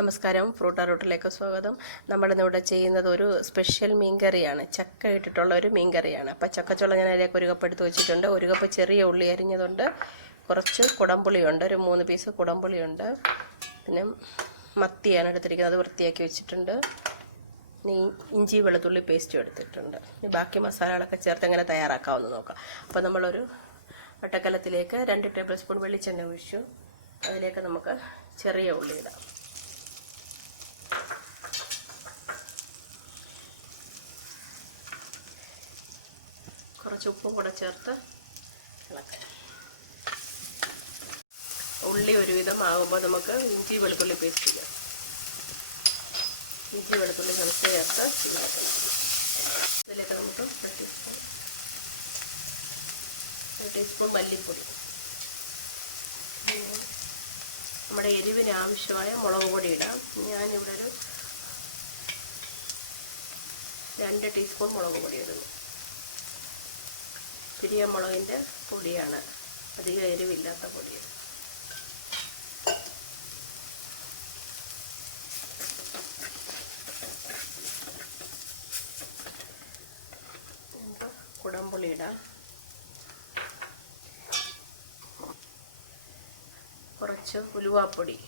നമസ്കാരം, ഫ്രൂട്ട് റൂട്ടിലേക്ക് സ്വാഗതം. നമ്മളിന്നിവിടെ ചെയ്യുന്നത് ഒരു സ്പെഷ്യൽ മീൻകറിയാണ്. ചക്ക ഇട്ടിട്ടുള്ള ഒരു മീൻകറിയാണ്. അപ്പോൾ ചക്കച്ചുള ഞാൻ അതിലേക്ക് ഒരു കപ്പ് എടുത്ത് വെച്ചിട്ടുണ്ട്. ഒരു കപ്പ് ചെറിയ ഉള്ളി അരിഞ്ഞതുണ്ട്, കുറച്ച് കുടംപുളിയുണ്ട്, ഒരു 3 പീസ് കുടംപുളിയുണ്ട്, പിന്നെ മത്തിയാണ് എടുത്തിരിക്കുന്നത്, അത് വൃത്തിയാക്കി വെച്ചിട്ടുണ്ട്. ഇനി ഇഞ്ചി വെളുത്തുള്ളി പേസ്റ്റും എടുത്തിട്ടുണ്ട്. ഇനി ബാക്കി മസാലകളൊക്കെ ചേർത്ത് എങ്ങനെ തയ്യാറാക്കാമെന്ന് നോക്കാം. അപ്പോൾ നമ്മളൊരു വട്ടക്കലത്തിലേക്ക് 2 ടേബിൾ സ്പൂൺ വെളിച്ചെണ്ണ ഒഴിച്ചു. അതിലേക്ക് നമുക്ക് ചെറിയ ഉള്ളി ഇടാം. കുറച്ച് ഉപ്പും കൂടെ ചേർത്ത് ഇളക്കാം. ഉള്ളി ഒരുവിധം ആകുമ്പോൾ നമുക്ക് ഇഞ്ചി വെളുത്തുള്ളി പേസ്റ്റ് ചെയ്യാം. ഇഞ്ചി വെളുത്തുള്ളി ചേർത്ത് ഇതിലേക്ക് നമുക്ക് 1 ടീസ്പൂൺ മല്ലിപ്പൊടി, നമ്മുടെ എരിവിന് ആവശ്യമായ മുളക് പൊടി ഇടാം. ഞാനിവിടെ ഒരു 2 ടീസ്പൂൺ മുളക് പൊടി ഇടുന്നു. ചെറിയ മുളകിൻ്റെ പൊടിയാണ്, അധികം എരിവില്ലാത്ത പൊടിയാണ്. കുടംപുളി ഇടാം, കുറച്ച് ഉലുവാപ്പൊടി,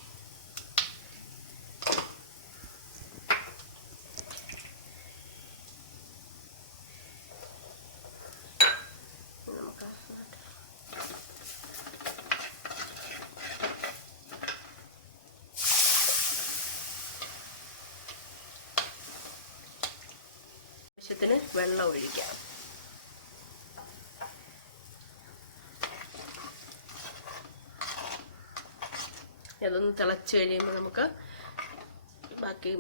ആവശ്യത്തിന് വെള്ളം ഒഴിക്കാം. അതൊന്ന് തിളച്ച് കഴിയുമ്പോൾ നമുക്ക് ബാക്കി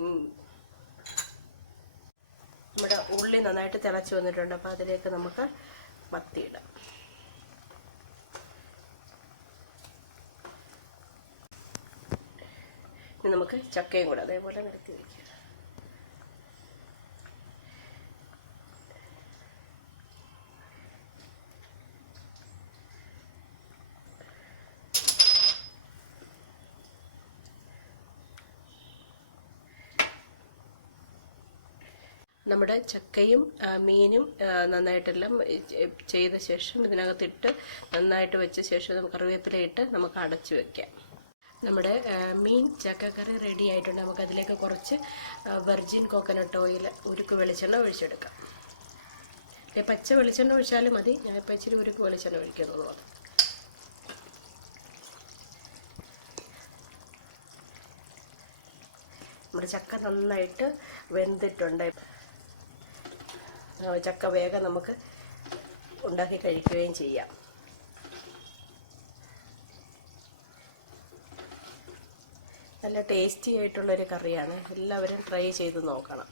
നമ്മുടെ ഉള്ളി നന്നായിട്ട് തിളച്ച് വന്നിട്ടുണ്ട്. അപ്പോൾ അതിലേക്ക് നമുക്ക് മത്തി ഇടാം. ഇനി നമുക്ക് ചക്കയും കൂടെ അതേപോലെ നിരത്തി വയ്ക്കാം. നമ്മുടെ ചക്കയും മീനും നന്നായിട്ടെല്ലാം ചെയ്ത ശേഷം ഇതിനകത്തിട്ട് നന്നായിട്ട് വെച്ച ശേഷം നമുക്ക് കറിവേപ്പില ഇട്ട് നമുക്ക് അടച്ചു വെക്കാം. നമ്മുടെ മീൻ ചക്കക്കറി റെഡി ആയിട്ടുണ്ട്. നമുക്കതിലേക്ക് കുറച്ച് വെർജിൻ കോക്കനട്ട് ഓയിൽ, ഉരുക്ക് വെളിച്ചെണ്ണ ഒഴിച്ചെടുക്കാം. പച്ച വെളിച്ചെണ്ണ ഒഴിച്ചാലും മതി, ഞാനിപ്പോൾ ഇച്ചിരി ഉരുക്ക് വെളിച്ചെണ്ണ ഒഴിക്കുന്നത്. നമ്മുടെ ചക്ക നന്നായിട്ട് വെന്തിട്ടുണ്ട്. ചക്ക വേഗം നമുക്ക് ഉണ്ടാക്കി കഴിക്കുകയും ചെയ്യാം. നല്ല ടേസ്റ്റി ആയിട്ടുള്ളൊരു കറിയാണ്. എല്ലാവരും ട്രൈ ചെയ്ത് നോക്കണം.